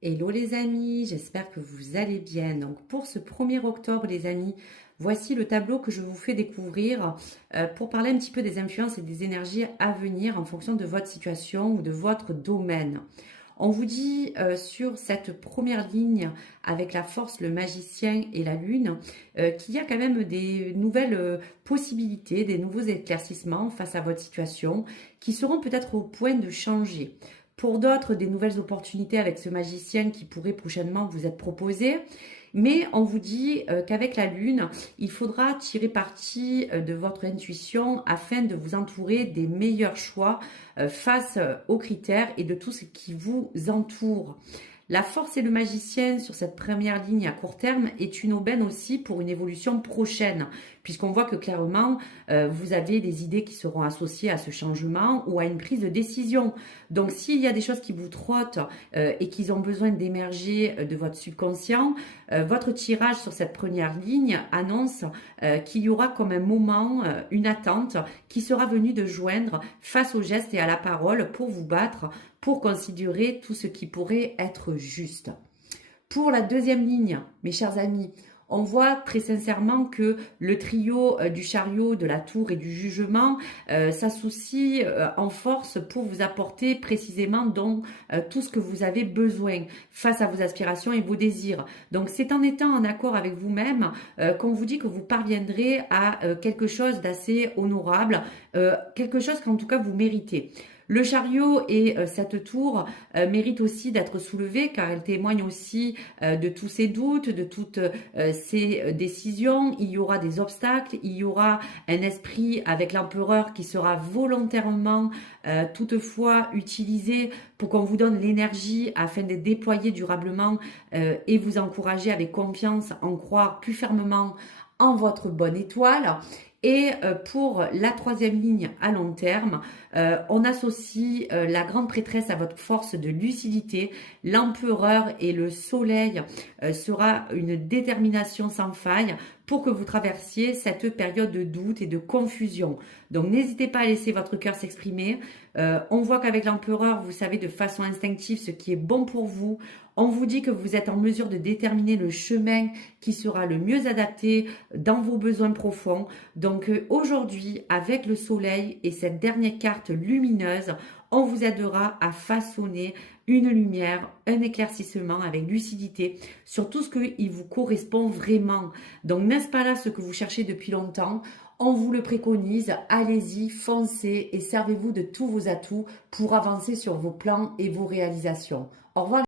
Hello les amis, j'espère que vous allez bien. Donc pour ce 1er octobre les amis, voici le tableau que je vous fais découvrir pour parler un petit peu des influences et des énergies à venir en fonction de votre situation ou de votre domaine. On vous dit sur cette première ligne avec la force, le magicien et la lune qu'il y a quand même des nouvelles possibilités, des nouveaux éclaircissements face à votre situation qui seront peut-être au point de changer. Pour d'autres, des nouvelles opportunités avec ce magicien qui pourrait prochainement vous être proposé. Mais on vous dit qu'avec la lune, il faudra tirer parti de votre intuition afin de vous entourer des meilleurs choix face aux critères et de tout ce qui vous entoure. La force et le magicien sur cette première ligne à court terme est une aubaine aussi pour une évolution prochaine, puisqu'on voit que clairement, vous avez des idées qui seront associées à ce changement ou à une prise de décision. Donc s'il y a des choses qui vous trottent et qui ont besoin d'émerger de votre subconscient, votre tirage sur cette première ligne annonce qu'il y aura comme un moment, une attente qui sera venue de joindre face au geste et à la parole pour vous battre, pour considérer tout ce qui pourrait être juste. Pour la deuxième ligne, mes chers amis, on voit très sincèrement que le trio du chariot, de la tour et du jugement s'associe en force pour vous apporter précisément donc tout ce que vous avez besoin face à vos aspirations et vos désirs. Donc c'est en étant en accord avec vous-même qu'on vous dit que vous parviendrez à quelque chose d'assez honorable, quelque chose qu'en tout cas vous méritez. Le chariot et cette tour méritent aussi d'être soulevés car elle témoigne aussi de tous ces doutes, de toutes ces décisions. Il y aura des obstacles, il y aura un esprit avec l'empereur qui sera volontairement toutefois utilisé pour qu'on vous donne l'énergie afin de déployer durablement et vous encourager avec confiance en croire plus fermement en votre bonne étoile. Et pour la troisième ligne à long terme, on associe la grande prêtresse à votre force de lucidité. L'empereur et le soleil sera une détermination sans faille pour que vous traversiez cette période de doute et de confusion. Donc n'hésitez pas à laisser votre cœur s'exprimer. On voit qu'avec l'empereur, vous savez de façon instinctive ce qui est bon pour vous. On vous dit que vous êtes en mesure de déterminer le chemin qui sera le mieux adapté dans vos besoins profonds. Donc aujourd'hui, avec le soleil et cette dernière carte lumineuse, on vous aidera à façonner une lumière, un éclaircissement avec lucidité sur tout ce qui vous correspond vraiment. Donc n'est-ce pas là ce que vous cherchez depuis longtemps? On vous le préconise, allez-y, foncez et servez-vous de tous vos atouts pour avancer sur vos plans et vos réalisations. Au revoir.